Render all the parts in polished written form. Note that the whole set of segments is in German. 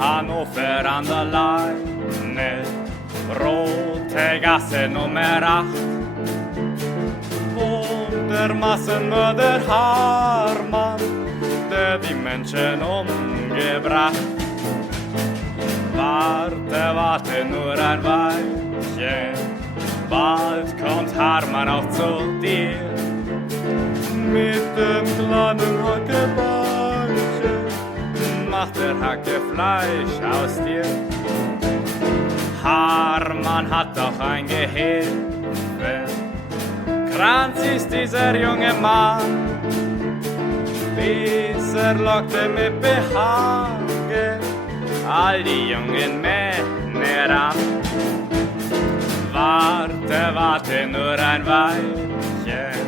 Hannover an der Leine, rote Gasse Nummer 8, wo der Massenmörder Harman, der die Menschen umgebracht. Warte nur ein Weilchen, bald kommt Harman auch zu dir, mit dem kleinen Hackebällchen macht der Hacke Fleisch aus dir. Harman hat doch ein Gehilfe, Kranz ist dieser junge Mann, dieser lockte mit Behagen all die jungen Männer an. Warte nur ein Weilchen,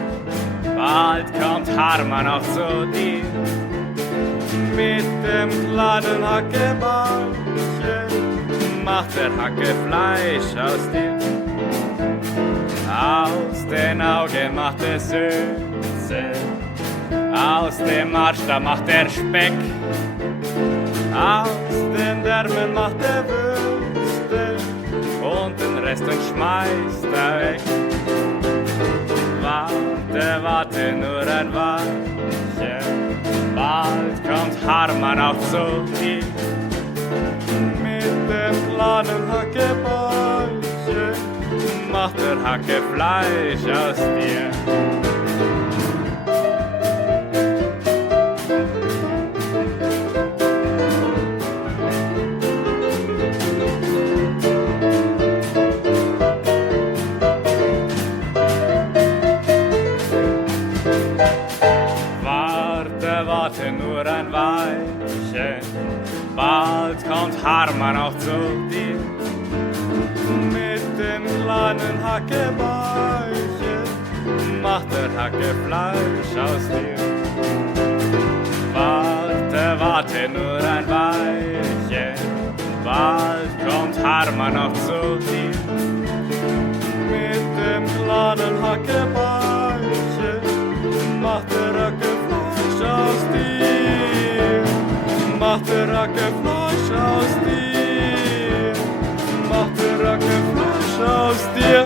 bald kommt Harman auch zu dir, mit dem kleinen Hackebällchen macht der Hacke Fleisch aus dir. Aus den Augen macht er Süße, aus dem Arsch da macht er Speck, aus den Därmen macht er Würste und den Rest schmeißt er weg. Warte nur ein Weilchen, bald kommt Harman auch zu dir, mit dem kleinen Hackebällchen macht der Hacke Fleisch aus dir. Warte nur ein Weilchen, bald kommt Harman auch zu dir, mit dem kleinen Hackebällchen macht der Hacke Fleisch aus dir. Warte nur ein Weilchen, bald kommt Harman auch zu dir, mit dem kleinen Hackebällchen macht der Hacke Fleisch aus dir, macht der Hacke Fleisch aus dir, macht der Hacke Fleisch aus dir.